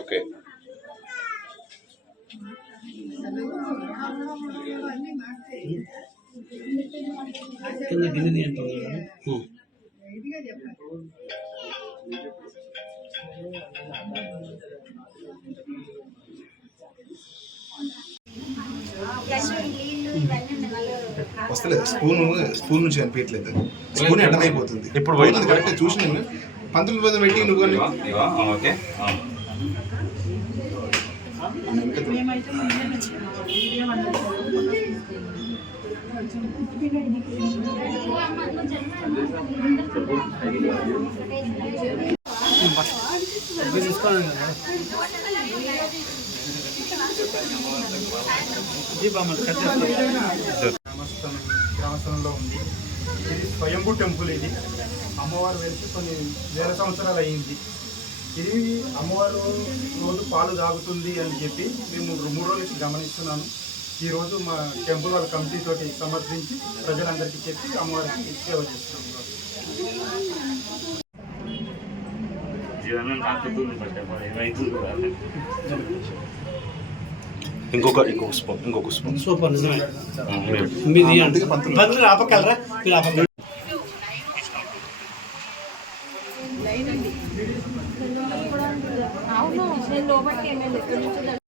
Okay. గిన్నె అంటారు. వస్తలేదు స్పూన్ నుంచి కనిపించట్లేదు. స్పూన్ అడ్డమైపోతుంది. ఇప్పుడు పోతుంది కరెక్ట్ చూసి నేను 19 పెట్టి నువ్వు ఓకే. గ్రామస్థలంలో ఉంది. ఇది స్వయంభూ టెంపుల్. ఇది అమ్మవారు వెలిసి కొన్ని వేల సంవత్సరాలు అయ్యింది. ఇది అమ్మవారు రోజు పాలు తాగుతుంది అని చెప్పి మేము 3 రోజుల నుంచి గమనిస్తున్నాను. ఈరోజు మా టెంపుల్ వాళ్ళ కమిటీ తోటి సమర్పించి ప్రజలందరికీ చెప్పి అమ్మవారికి సేవ చేస్తున్నాం. ఇంకొక స్పూన్ సూపర్. నిజమే. మీది పంతులు ఆపగలరా? మీరు ఆపగలరా? అవును, నేను లోపలికి